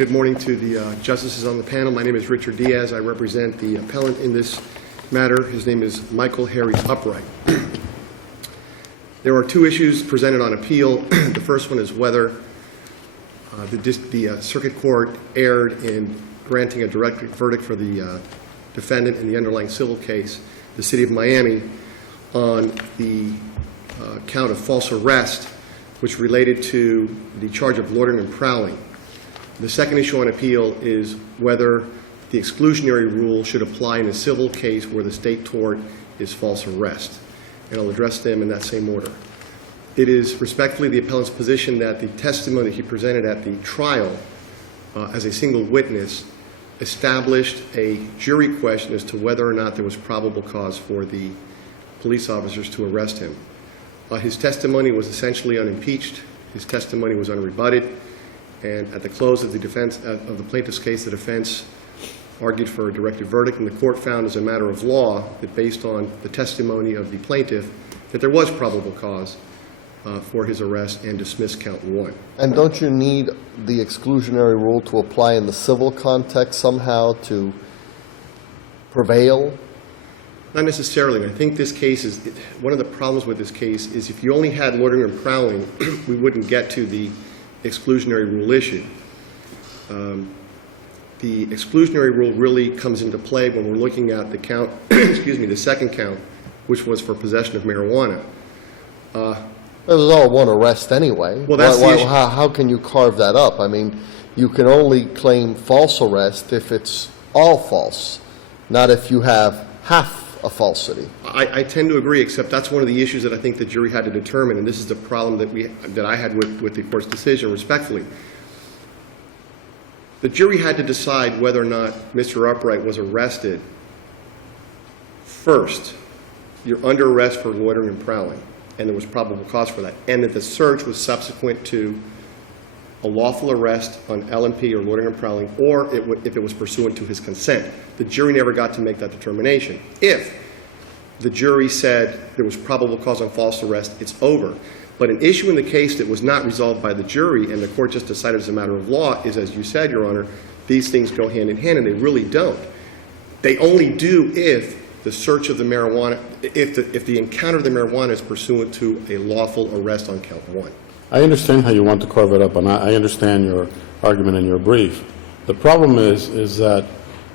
Good morning to the justices on the panel. My name is Richard Diaz. I represent the appellant in this matter. His name is Michael Harry Upright. There are two issues presented on appeal. The first one is whether the circuit court erred in granting a direct verdict for the defendant in the underlying civil case, the City of Miami, on the count of false arrest, which related to the charge of loitering and prowling. The second issue on appeal is whether the exclusionary rule should apply in a civil case where the state tort is false arrest. And I'll address them in that same order. It is respectfully the appellant's position that the testimony he presented at the trial as a single witness established a jury question as to whether or not there was probable cause for the police officers to arrest him. His testimony was essentially unimpeached. His testimony was unrebutted. And at the close of the defense of the plaintiff's case, the defense argued for a directed verdict, and the court found as a matter of law that based on the testimony of the plaintiff that there was probable cause for his arrest and dismissed count one. And don't you need the exclusionary rule to apply in the civil context somehow to prevail? Not necessarily. I think this case is, one of the problems with this case is if you only had loitering and prowling, we wouldn't get to the exclusionary rule issue. The exclusionary rule really comes into play when we're looking at the count, excuse me, the second count, which was for possession of marijuana. It was all one arrest anyway. Well, that's the issue. How can you carve that up? I mean, you can only claim false arrest if it's all false, not if you have half a falsity. I tend to agree, except that's one of the issues that I think the jury had to determine, and this is the problem that I had with the court's decision, respectfully. The jury had to decide whether or not Mr. Upright was arrested first. You're under arrest for loitering and prowling, and there was probable cause for that, and that the search was subsequent to a lawful arrest on L&P or loitering and prowling, or if it was pursuant to his consent. The jury never got to make that determination. If the jury said there was probable cause on false arrest, it's over. But an issue in the case that was not resolved by the jury and the court just decided as a matter of law is, as you said, Your Honor, these things go hand in hand, and they really don't. They only do if the search of the marijuana, if the encounter of the marijuana is pursuant to a lawful arrest on count one. I understand how you want to carve it up, and I understand your argument in your brief. The problem is that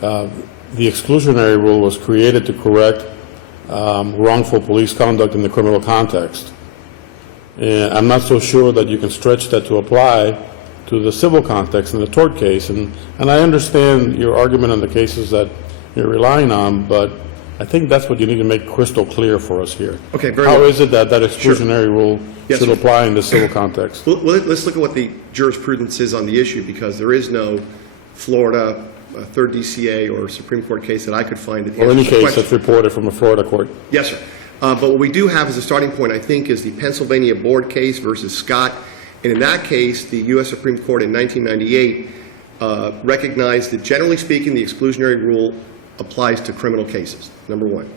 the exclusionary rule was created to correct wrongful police conduct in the criminal context. And I'm not so sure that you can stretch that to apply to the civil context in the tort case. And I understand your argument on the cases that you're relying on, but I think that's what you need to make crystal clear for us here. Okay, very How well. is it that exclusionary rule should apply in the civil context? Well, let's look at what the jurisprudence is on the issue, because there is no Florida 3rd DCA or Supreme Court case that I could find that Or any answers the case question. that's reported from a Florida court. Yes, sir. But what we do have as a starting point, I think, is the Pennsylvania Board case versus Scott. And in that case, the U.S. Supreme Court in 1998 recognized that, generally speaking, the exclusionary rule applies to criminal cases, number one.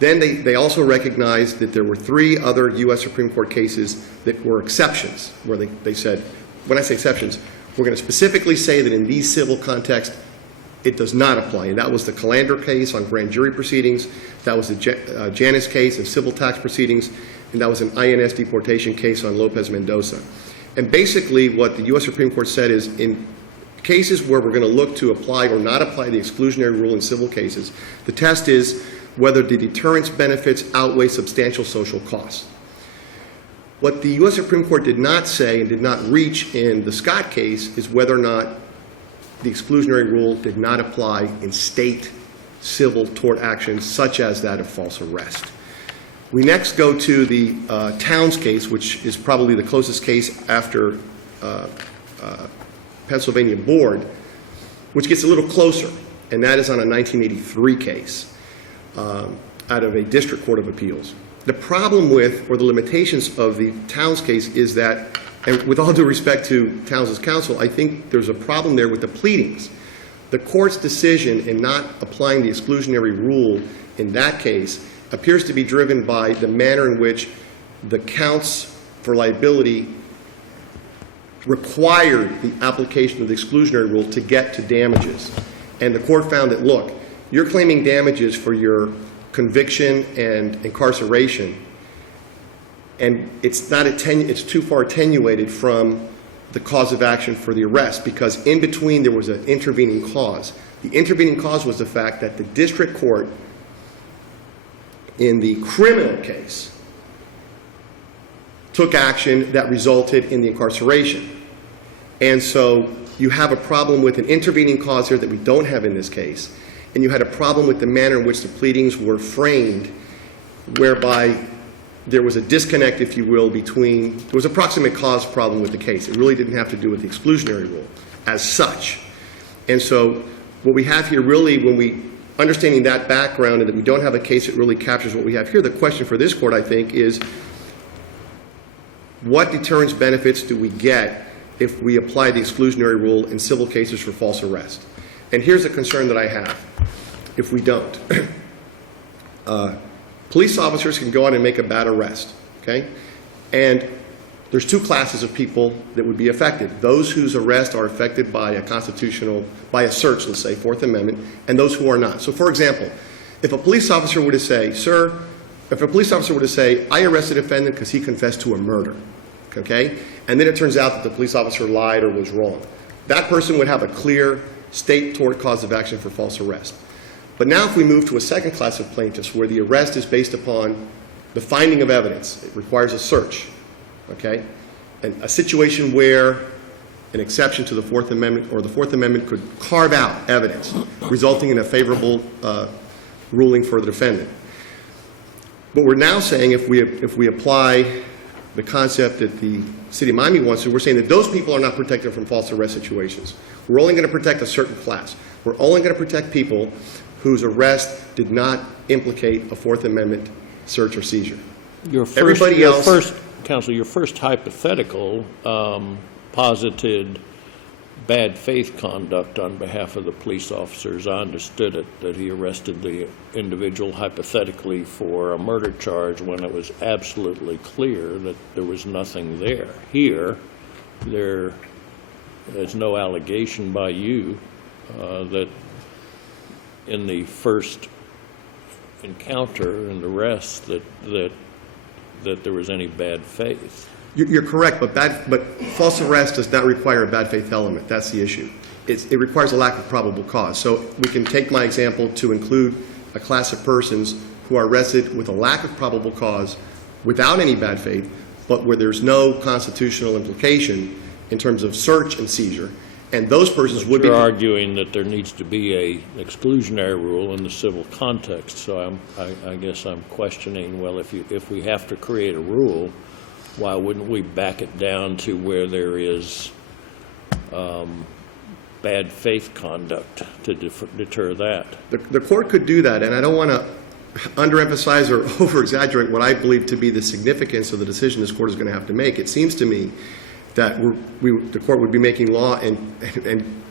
Then they also recognized that there were 3 other U.S. Supreme Court cases that were exceptions, where they said, when I say exceptions, we're going to specifically say that in these civil contexts, it does not apply. And that was the Calandra case on grand jury proceedings, that was the Janus case in civil tax proceedings, and that was an INS deportation case on Lopez Mendoza. And basically what the U.S. Supreme Court said is, in cases where we're going to look to apply or not apply the exclusionary rule in civil cases, the test is whether the deterrence benefits outweigh substantial social costs. What the U.S. Supreme Court did not say and did not reach in the Scott case is whether or not the exclusionary rule did not apply in state civil tort actions such as that of false arrest. We next go to the Towns case, which is probably the closest case after Pennsylvania Board, which gets a little closer, and that is on a 1983 case out of a district court of appeals. The problem with, or the limitations of the Towns case is that, and with all due respect to Towns' counsel, I think there's a problem there with the pleadings. The court's decision in not applying the exclusionary rule in that case appears to be driven by the manner in which the counts for liability required the application of the exclusionary rule to get to damages. And the court found that, look, you're claiming damages for your conviction and incarceration, and it's too far attenuated from the cause of action for the arrest, because in between there was an intervening cause. The intervening cause was the fact that the district court in the criminal case took action that resulted in the incarceration. And so you have a problem with an intervening cause here that we don't have in this case, and you had a problem with the manner in which the pleadings were framed, whereby there was a disconnect, if you will, between, there was a proximate cause problem with the case. It really didn't have to do with the exclusionary rule as such. And so what we have here really, when we, understanding that background and that we don't have a case that really captures what we have here, the question for this court, I think, is what deterrence benefits do we get if we apply the exclusionary rule in civil cases for false arrest? And here's a concern that I have if we don't. Police officers can go out and make a bad arrest, okay? And there's two classes of people that would be affected. Those whose arrests are affected by a constitutional, by a search, let's say, Fourth Amendment, and those who are not. So for example, if a police officer were to say, sir, if a police officer were to say, I arrested a defendant because he confessed to a murder, okay? And then it turns out that the police officer lied or was wrong. That person would have a clear state tort cause of action for false arrest. But now if we move to a second class of plaintiffs where the arrest is based upon the finding of evidence, it requires a search, okay? And a situation where an exception to the Fourth Amendment or the Fourth Amendment could carve out evidence, resulting in a favorable ruling for the defendant. But we're now saying if we apply the concept that the City of Miami wants to, we're saying that those people are not protected from false arrest situations. We're only going to protect a certain class. We're only going to protect people whose arrest did not implicate a Fourth Amendment search or seizure. Your first hypothetical posited bad faith conduct on behalf of the police officers. I understood it, that he arrested the individual hypothetically for a murder charge when it was absolutely clear that there was nothing there. Here, there's no allegation by you that in the first encounter and arrest that there was any bad faith. You're correct, but false arrest does not require a bad faith element. That's the issue. It requires a lack of probable cause. So we can take my example to include a class of persons who are arrested with a lack of probable cause without any bad faith, but where there's no constitutional implication in terms of search and seizure. And those persons would be... You're arguing that there needs to be an exclusionary rule in the civil context. So I guess I'm questioning, well, if we have to create a rule, why wouldn't we back it down to where there is bad faith conduct to deter that? The court could do that, and I don't want to underemphasize or over-exaggerate what I believe to be the significance of the decision this court is going to have to make. It seems to me that the court would be making law and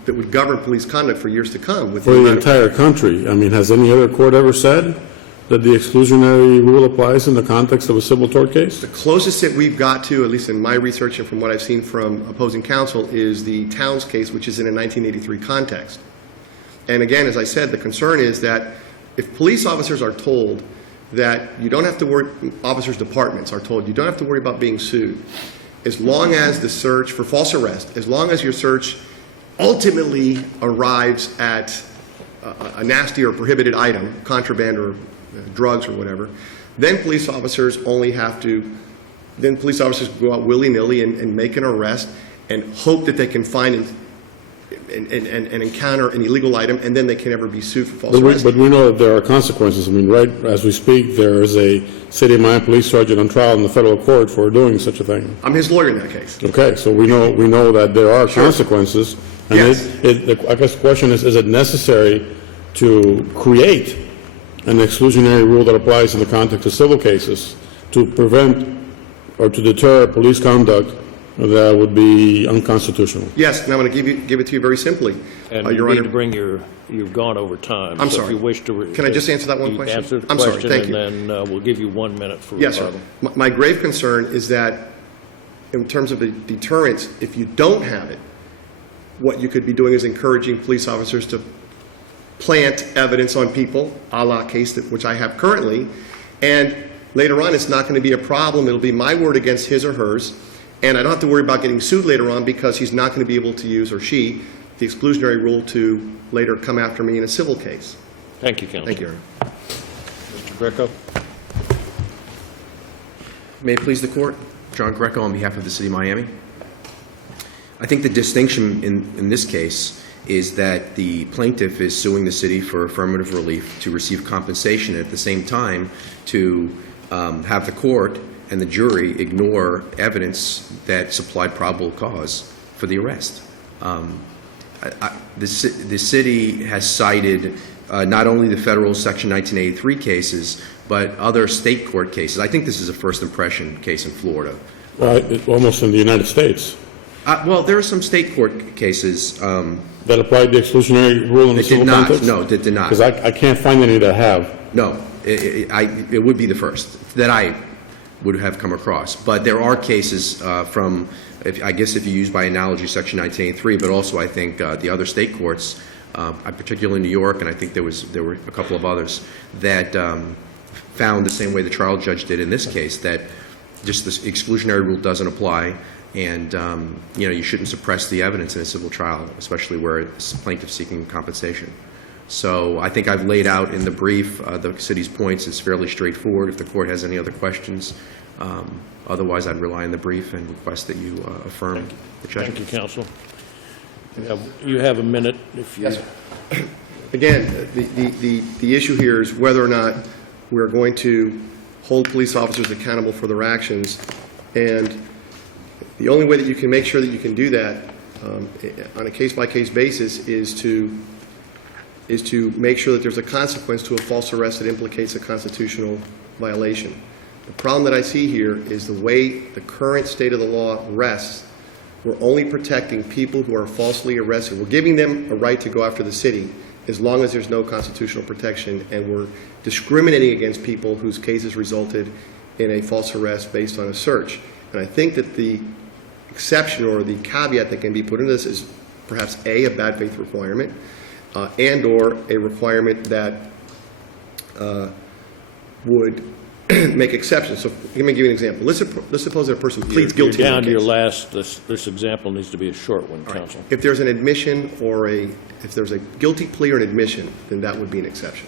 that would govern police conduct for years to come. For the entire country. I mean, has any other court ever said that the exclusionary rule applies in the context of a civil tort case? The closest that we've got to, at least in my research and from what I've seen from opposing counsel, is the Towns case, which is in a 1983 context. And again, as I said, the concern is that if police officers are told that you don't have to worry, officers' departments are told you don't have to worry about being sued, as long as the search for false arrest, as long as your search ultimately arrives at a nasty or prohibited item, contraband or drugs or whatever, then police officers only have to, then police officers go out willy-nilly and make an arrest and hope that they can find and encounter an illegal item, and then they can never be sued for false arrest. But we know that there are consequences. I mean, right as we speak, there is a City of Miami police sergeant on trial in the federal court for doing such a thing. I'm his lawyer in that case. Okay, so we know that there are consequences. And Yes. I guess the question is it necessary to create an exclusionary rule that applies in the context of civil cases to prevent or to deter police conduct that would be unconstitutional? Yes, and I'm going to give it to you very simply. And you Your need Honor, to bring you've gone over time. I'm So sorry. If you wish to... Can I just answer that one question? Answer the I'm sorry, question, thank you. and then we'll give you 1 minute for Yes, sir. rebuttal. My grave concern is that in terms of a deterrence, if you don't have it, what you could be doing is encouraging police officers to plant evidence on people, a la case which I have currently, and later on, it's not going to be a problem. It'll be my word against his or hers, and I don't have to worry about getting sued later on because he's not going to be able to use, or she, the exclusionary rule to later come after me in a civil case. Thank you, Counsel. Thank you, Aaron. Mr. Greco? May it please the Court? John Greco on behalf of the City of Miami. I think the distinction in this case is that the plaintiff is suing the city for affirmative relief to receive compensation, and at the same time to have the court and the jury ignore evidence that supplied probable cause for the arrest. The city has cited not only the federal Section 1983 cases, but other state court cases. I think this is a first impression case in Florida. Almost in the United States. Well, there are some state court cases. That applied the exclusionary rule in the civil context? No, that did not. Because I can't find any that have. No, it would be the first that I would have come across. But there are cases from, I guess if you use by analogy Section 1983, but also I think the other state courts, particularly New York, and I think there were a couple of others, that found the same way the trial judge did in this case, that just this exclusionary rule doesn't apply, and you shouldn't suppress the evidence in a civil trial, especially where it's plaintiff seeking compensation. So I think I've laid out in the brief the city's points. It's fairly straightforward. If the court has any other questions, otherwise I'd rely on the brief and request that you affirm the judgment. Thank you, Counsel. You have a minute if you... Yes, sir. Again, the issue here is whether or not we're going to hold police officers accountable for their actions, and the only way that you can make sure that you can do that on a case-by-case basis is to make sure that there's a consequence to a false arrest that implicates a constitutional violation. The problem that I see here is the way the current state of the law rests. We're only protecting people who are falsely arrested. We're giving them a right to go after the city as long as there's no constitutional protection, and we're discriminating against people whose cases resulted in a false arrest based on a search. And I think that the exception or the caveat that can be put into this is perhaps a bad faith requirement and or a requirement that would make exceptions. So let me give you an example. Let's suppose that a person pleads guilty. You're down in a to your case. last, this example needs to be a short one, Counsel. If there's an admission or if there's a guilty plea or an admission, then that would be an exception.